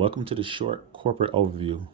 Welcome to the short corporate overview.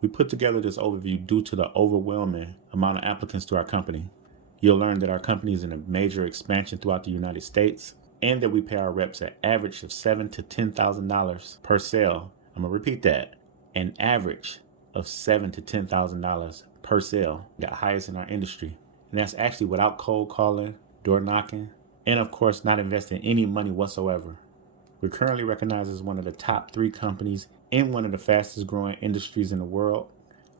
We put together this overview due to the overwhelming amount of applicants to our company. You'll learn that our company is in a major expansion throughout the United States and that we pay our reps an average of $7,000 to $10,000 per sale. I'm gonna repeat that. An average of $7,000 to $10,000 per sale, the highest in our industry. And that's actually without cold calling, door knocking, and of course not investing any money whatsoever. We're currently recognized as one of the top 3 companies in one of the fastest growing industries in the world.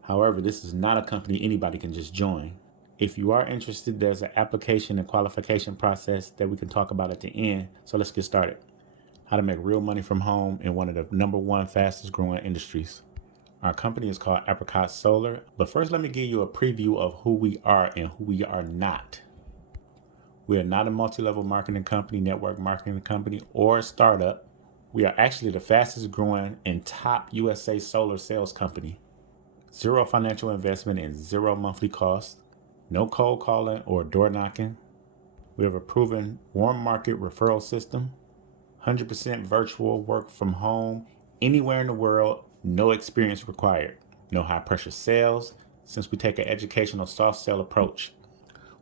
However, this is not a company anybody can just join. If you are interested, there's an application and qualification process that we can talk about at the end. So let's get started. How to make real money from home in one of the #1 fastest growing industries. Our company is called Apricot Solar, but first let me give you a preview of who we are and who we are not. We are not a multi-level marketing company, network marketing company, or a startup. We are actually the fastest growing and top USA solar sales company. 0 financial investment and 0 monthly cost. No cold calling or door knocking. We have a proven warm market referral system. 100% virtual work from home, anywhere in the world, no experience required. No high pressure sales, since we take an educational soft sell approach.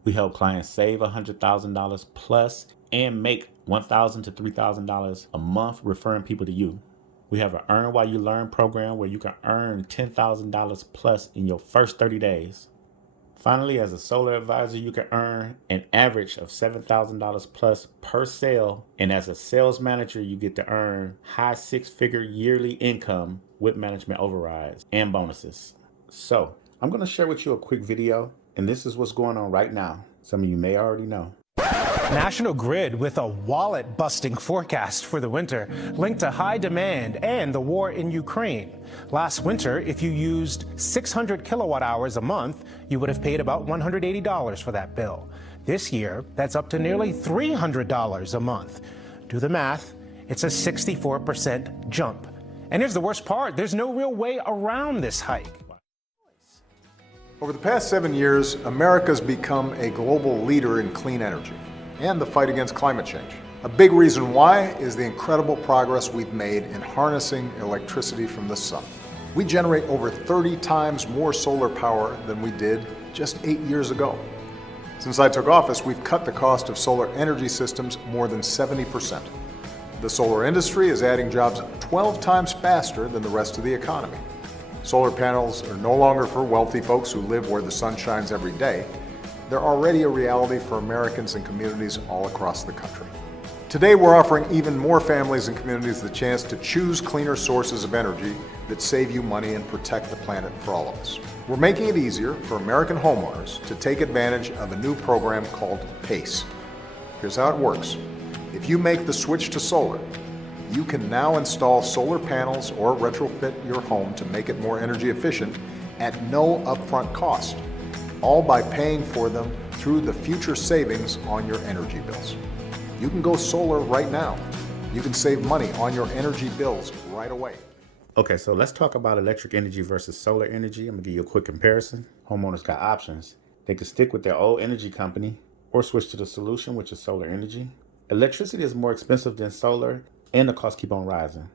We help clients save $100,000 plus and make $1,000 to $3,000 a month referring people to you. We have an Earn While You Learn program where you can earn $10,000 plus in your first 30 days. Finally, as a solar advisor, you can earn an average of $7,000 plus per sale. And as a sales manager, you get to earn high 6-figure yearly income with management overrides and bonuses. So I'm going to share with you a quick video. And this is what's going on right now. Some of you may already know. National Grid with a wallet-busting forecast for the winter linked to high demand and the war in Ukraine. Last winter, if you used 600 kilowatt hours a month, you would have paid about $180 for that bill. This year, that's up to nearly $300 a month. Do the math, it's a 64% jump. And here's the worst part, there's no real way around this hike. Over the past 7 years, America's become a global leader in clean energy and the fight against climate change. A big reason why is the incredible progress we've made in harnessing electricity from the sun. We generate over 30 times more solar power than we did just 8 years ago. Since I took office, we've cut the cost of solar energy systems more than 70%. The solar industry is adding jobs 12 times faster than the rest of the economy. Solar panels are no longer for wealthy folks who live where the sun shines every day. They're already a reality for Americans and communities all across the country. Today, we're offering even more families and communities the chance to choose cleaner sources of energy that save you money and protect the planet for all of us. We're making it easier for American homeowners to take advantage of a new program called PACE. Here's how it works. If you make the switch to solar, you can now install solar panels or retrofit your home to make it more energy efficient at no upfront cost, all by paying for them through the future savings on your energy bills. You can go solar right now. You can save money on your energy bills right away. Okay, so let's talk about electric energy versus solar energy. I'm gonna give you a quick comparison. Homeowners got options. They could stick with their old energy company or switch to the solution, which is solar energy. Electricity is more expensive than solar, and the costs keep on rising.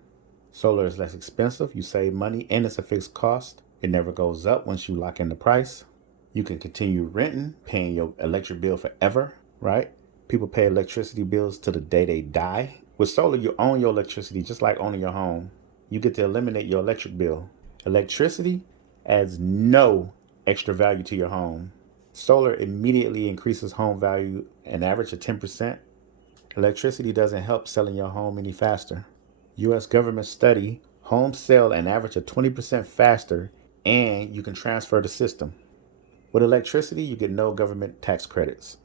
Solar is less expensive, you save money, and it's a fixed cost. It never goes up once you lock in the price. You can continue renting, paying your electric bill forever, right? People pay electricity bills till the day they die. With solar, you own your electricity just like owning your home. You get to eliminate your electric bill. Electricity adds no extra value to your home. Solar immediately increases home value an average of 10%. Electricity doesn't help selling your home any faster. U.S. government study, homes sell an average of 20% faster, and you can transfer the system. With electricity, you get no government tax credits.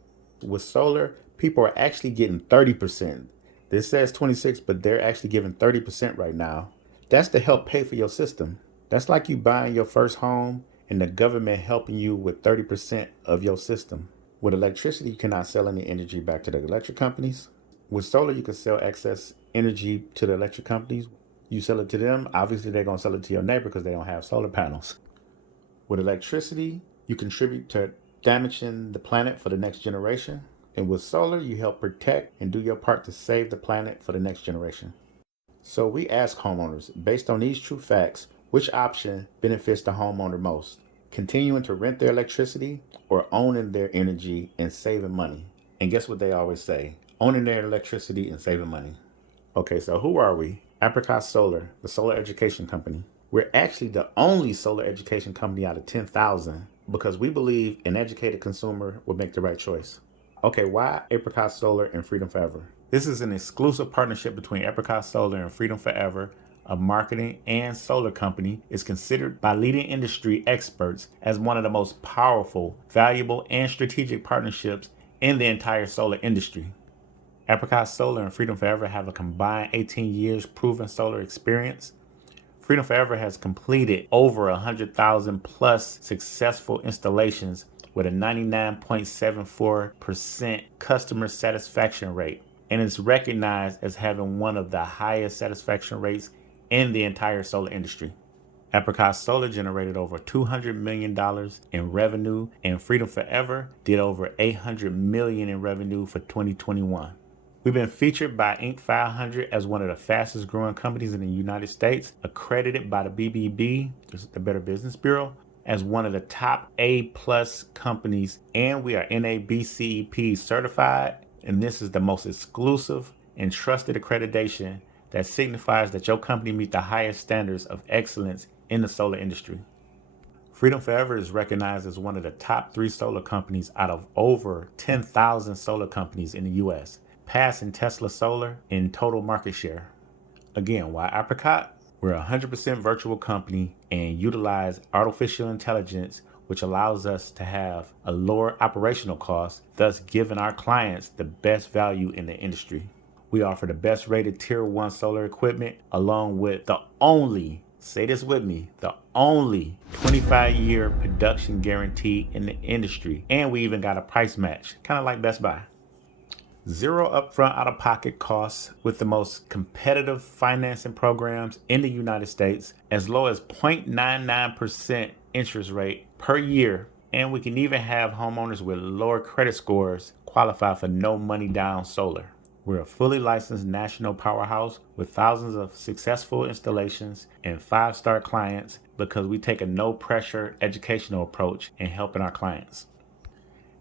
With solar, people are actually getting 30%. This says 26, but they're actually giving 30% right now. That's to help pay for your system. That's like you buying your first home and the government helping you with 30% of your system. With electricity, you cannot sell any energy back to the electric companies. With solar, you can sell excess energy to the electric companies. You sell it to them, obviously they're going to sell it to your neighbor because they don't have solar panels. With electricity, you contribute to damaging the planet for the next generation. And with solar, you help protect and do your part to save the planet for the next generation. So we ask homeowners, based on these true facts, which option benefits the homeowner most? Continuing to rent their electricity or owning their energy and saving money? And guess what they always say? Owning their electricity and saving money. Okay, so who are we? Apricot Solar, the solar education company. We're actually the only solar education company out of 10,000 because we believe an educated consumer will make the right choice. Okay, why Apricot Solar and Freedom Forever? This is an exclusive partnership between Apricot Solar and Freedom Forever, a marketing and solar company. Is considered by leading industry experts as one of the most powerful, valuable, and strategic partnerships in the entire solar industry. Apricot Solar and Freedom Forever have a combined 18 years proven solar experience. Freedom Forever has completed over 100,000 plus successful installations with a 99.74% customer satisfaction rate, and is recognized as having one of the highest satisfaction rates in the entire solar industry. Apricot Solar generated over $200 million in revenue, and Freedom Forever did over $800 million in revenue for 2021. We've been featured by Inc. 500 as one of the fastest growing companies in the United States, accredited by the BBB, the Better Business Bureau, as one of the top A+ companies, and we are NABCEP certified, and this is the most exclusive and trusted accreditation that signifies that your company meets the highest standards of excellence in the solar industry. Freedom Forever is recognized as one of the top 3 solar companies out of over 10,000 solar companies in the US, passing Tesla Solar in total market share. Again, why Apricot? We're a 100% virtual company and utilize artificial intelligence, which allows us to have a lower operational cost, thus giving our clients the best value in the industry. We offer the best rated tier 1 solar equipment, along with the only, say this with me, the only 25-year production guarantee in the industry. And we even got a price match, kind of like Best Buy. Zero upfront out-of-pocket costs with the most competitive financing programs in the United States, as low as 0.99% interest rate per year. And we can even have homeowners with lower credit scores qualify for no money down solar. We're a fully licensed national powerhouse with thousands of successful installations and 5-star clients because we take a no-pressure educational approach in helping our clients.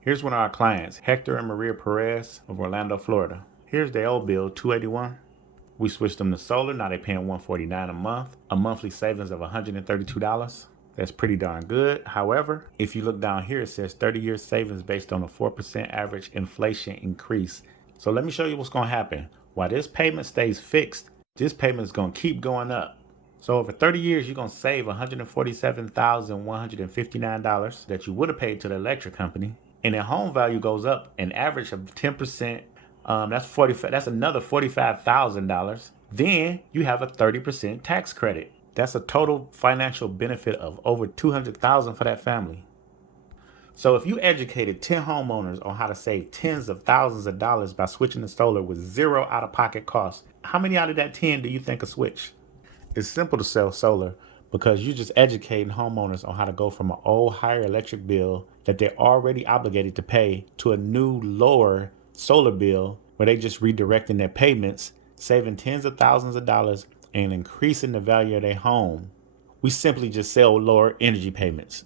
Here's one of our clients, Hector and Maria Perez of Orlando, Florida. Here's their old bill, $281. We switched them to solar. Now they're paying $149 a month, a monthly savings of $132. That's pretty darn good. However, if you look down here, it says 30-year savings based on a 4% average inflation increase. So let me show you what's going to happen. While this payment stays fixed, this payment is going to keep going up. So over 30 years, you're going to save $147,159 that you would have paid to the electric company. And their home value goes up an average of 10%. That's another $45,000. Then you have a 30% tax credit. That's a total financial benefit of over $200,000 for that family. So if you educated 10 homeowners on how to save tens of thousands of dollars by switching to solar with zero out-of-pocket costs, how many out of that 10 do you think will switch? It's simple to sell solar because you're just educating homeowners on how to go from an old higher electric bill that they're already obligated to pay to a new lower solar bill where they just redirecting their payments, saving tens of thousands of dollars and increasing the value of their home. We simply just sell lower energy payments.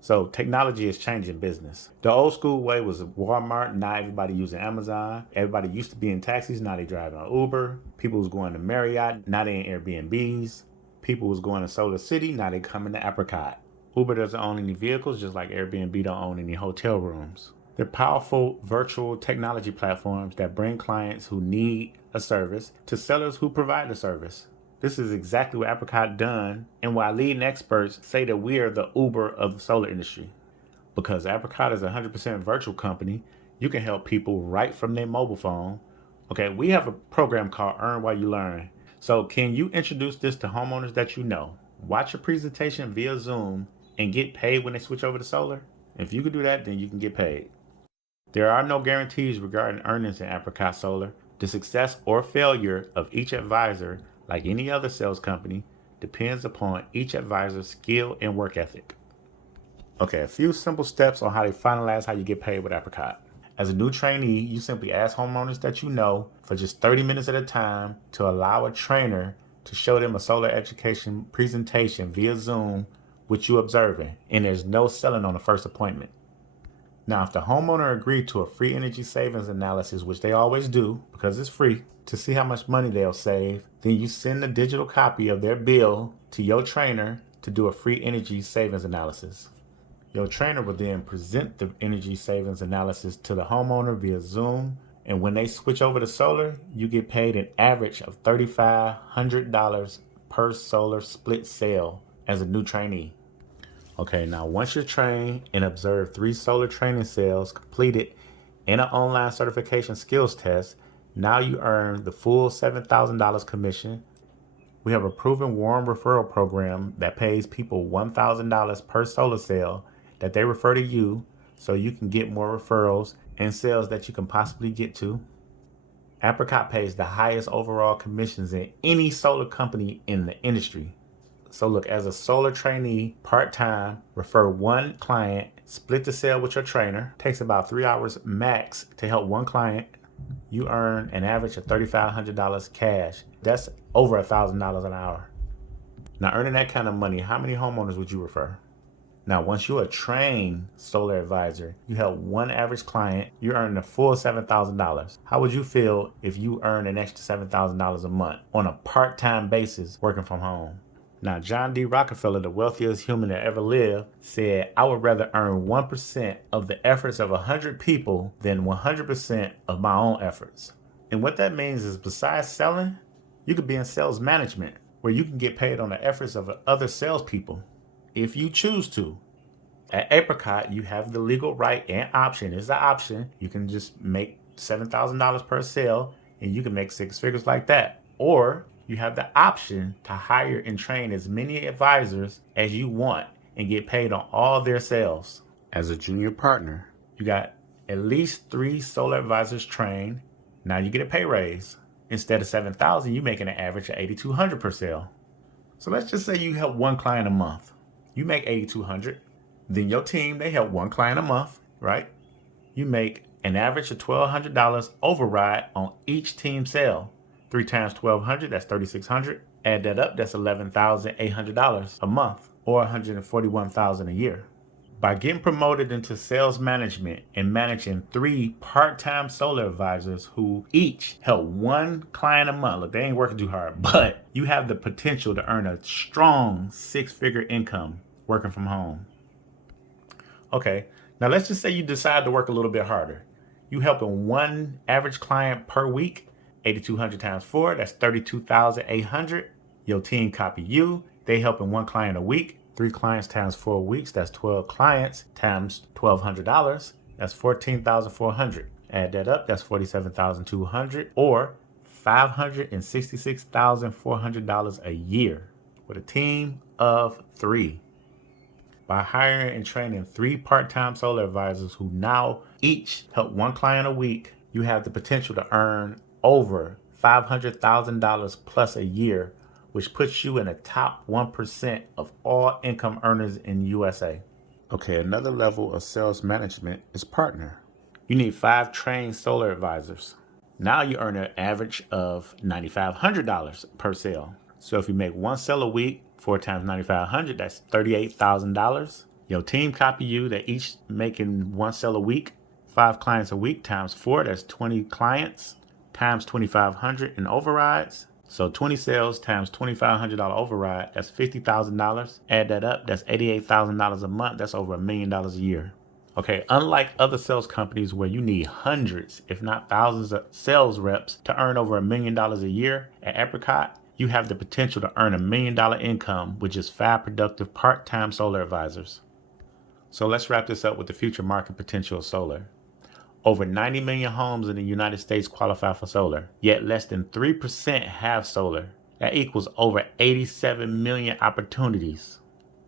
So technology is changing business. The old school way was Walmart. Now everybody using Amazon. Everybody used to be in taxis. Now they driving on Uber. People was going to Marriott. Now they in Airbnbs. People was going to Solar City. Now they coming to Apricot. Uber doesn't own any vehicles, just like Airbnb don't own any hotel rooms. They're powerful virtual technology platforms that bring clients who need a service to sellers who provide the service. This is exactly what Apricot done, and why leading experts say that we are the Uber of the solar industry. Because Apricot is a 100% virtual company, you can help people right from their mobile phone. Okay, we have a program called Earn While You Learn. So can you introduce this to homeowners that you know? Watch a presentation via Zoom and get paid when they switch over to solar? If you can do that, then you can get paid. There are no guarantees regarding earnings in Apricot Solar. The success or failure of each advisor, like any other sales company, depends upon each advisor's skill and work ethic. Okay, a few simple steps on how to finalize how you get paid with Apricot. As a new trainee, you simply ask homeowners that you know for just 30 minutes at a time to allow a trainer to show them a solar education presentation via Zoom with you observing, and there's no selling on the first appointment. Now, if the homeowner agreed to a free energy savings analysis, which they always do because it's free, to see how much money they'll save, then you send a digital copy of their bill to your trainer to do a free energy savings analysis. Your trainer will then present the energy savings analysis to the homeowner via Zoom, and when they switch over to solar, you get paid an average of $3,500 per solar split sale as a new trainee. Okay, now once you're trained and observe 3 solar training sales completed in an online certification skills test, now you earn the full $7,000 commission. We have a proven warm referral program that pays people $1,000 per solar sale that they refer to you, so you can get more referrals and sales that you can possibly get to. Apricot pays the highest overall commissions in any solar company in the industry. So look, as a solar trainee, part-time, refer 1 client, split the sale with your trainer. Takes about 3 hours max to help 1 client. You earn an average of $3,500 cash. That's over $1,000 an hour. Now, earning that kind of money, how many homeowners would you refer? Now, once you're a trained solar advisor, you help 1 average client, you earn the full $7,000. How would you feel if you earn an extra $7,000 a month on a part-time basis working from home? Now, John D. Rockefeller, the wealthiest human that ever lived, said, "I would rather earn 1% of the efforts of 100 people than 100% of my own efforts." And what that means is, besides selling, you could be in sales management, where you can get paid on the efforts of other salespeople, if you choose to. At Apricot, you have the legal right and option. It's an option. You can just make $7,000 per sale, and you can make 6 figures like that. Or you have the option to hire and train as many advisors as you want and get paid on all their sales. As a junior partner, you got at least 3 solar advisors trained. Now you get a pay raise. Instead of $7,000, you're making an average of $8,200 per sale. So let's just say you help 1 client a month. You make $8,200. Then your team, they help 1 client a month, right? You make an average of $1,200 override on each team sale. 3 times $1,200, that's $3,600. Add that up, that's $11,800 a month, or $141,000 a year. By getting promoted into sales management and managing 3 part-time solar advisors who each help 1 client a month, look, they ain't working too hard, but you have the potential to earn a strong 6-figure income working from home. Okay, now let's just say you decide to work a little bit harder. You helping 1 average client per week, 8,200 times 4, that's 32,800. Your team copy you, they helping 1 client a week. 3 clients times 4 weeks, that's 12 clients times $1,200, that's $14,400. Add that up, that's $47,200, or $566,400 a year with a team of 3. By hiring and training 3 part-time solar advisors who now each help 1 client a week, you have the potential to earn over $500,000 plus a year, which puts you in the top 1% of all income earners in USA. Okay, another level of sales management is partner. You need 5 trained solar advisors. Now you earn an average of $9,500 per sale. So if you make 1 sale a week, 4 times $9,500, that's $38,000. Your team copy you, they're each making 1 sale a week. 5 clients a week times 4, that's 20 clients times $2,500 in overrides. So 20 sales times $2,500 override, that's $50,000. Add that up, that's $88,000 a month. That's over $1 million a year. Okay, unlike other sales companies where you need hundreds, if not thousands of sales reps to earn over $1 million a year, at Apricot, you have the potential to earn $1 million income with just 5 productive part-time solar advisors. So let's wrap this up with the future market potential of solar. Over 90 million homes in the United States qualify for solar, yet less than 3% have solar. That equals over 87 million opportunities.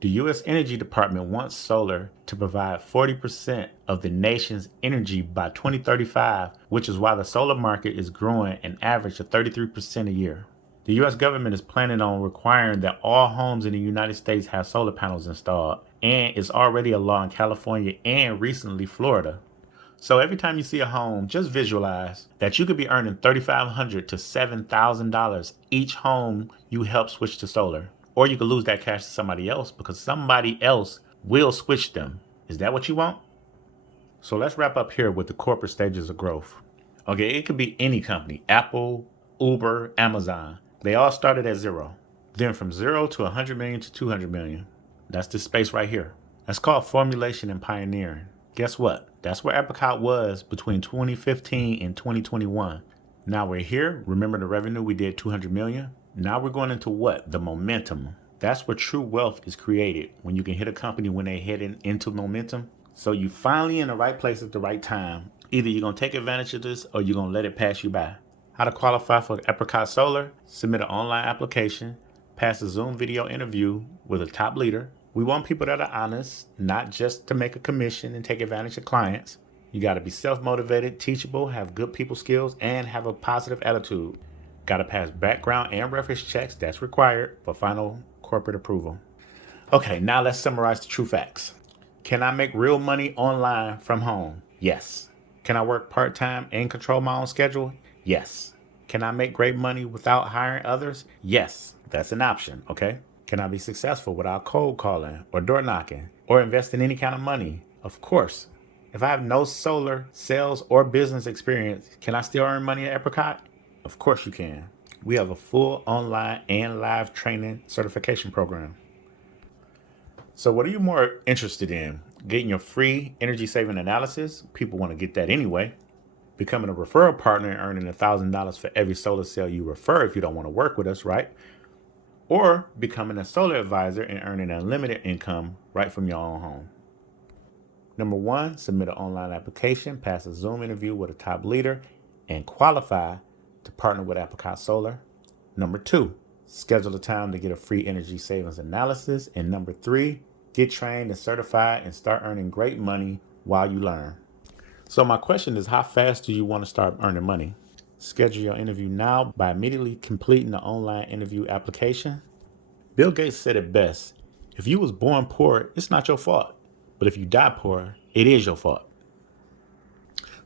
The U.S. Energy Department wants solar to provide 40% of the nation's energy by 2035, which is why the solar market is growing an average of 33% a year. The U.S. government is planning on requiring that all homes in the United States have solar panels installed, and it's already a law in California and recently Florida. So every time you see a home, just visualize that you could be earning $3,500 to $7,000 each home you help switch to solar. Or you could lose that cash to somebody else because somebody else will switch them. Is that what you want? So let's wrap up here with the corporate stages of growth. Okay, it could be any company, Apple, Uber, Amazon. They all started at zero. Then from 0 to 100 million to 200 million. That's this space right here. That's called formulation and pioneering. Guess what? That's where Apricot was between 2015 and 2021. Now we're here. Remember the revenue we did 200 million? Now we're going into what? The momentum. That's where true wealth is created, when you can hit a company when they're heading into momentum. So you finally in the right place at the right time. Either you're going to take advantage of this or you're going to let it pass you by. How to qualify for Apricot Solar? Submit an online application. Pass a Zoom video interview with a top leader. We want people that are honest, not just to make a commission and take advantage of clients. You got to be self-motivated, teachable, have good people skills, and have a positive attitude. Got to pass background and reference checks. That's required for final corporate approval. Okay, now let's summarize the true facts. Can I make real money online from home? Yes. Can I work part-time and control my own schedule? Yes. Can I make great money without hiring others? Yes, that's an option, okay? Can I be successful without cold calling or door knocking or invest in any kind of money? Of course. If I have no solar, sales, or business experience, can I still earn money at Apricot? Of course you can. We have a full online and live training certification program. So what are you more interested in? Getting your free energy saving analysis? People want to get that anyway. Becoming a referral partner and earning $1,000 for every solar cell you refer if you don't want to work with us, right? Or becoming a solar advisor and earning unlimited income right from your own home. Number 1, submit an online application, pass a Zoom interview with a top leader, and qualify to partner with Apricot Solar. Number 2, schedule a time to get a free energy savings analysis. And number 3, get trained and certified and start earning great money while you learn. So my question is, how fast do you want to start earning money? Schedule your interview now by immediately completing the online interview application. Bill Gates said it best. If you was born poor, it's not your fault. But if you die poor, it is your fault.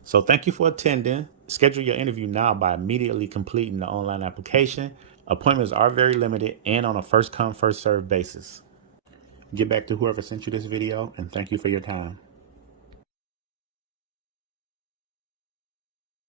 So thank you for attending. Schedule your interview now by immediately completing the online application. Appointments are very limited and on a first come, first served basis. Get back to whoever sent you this video, and thank you for your time.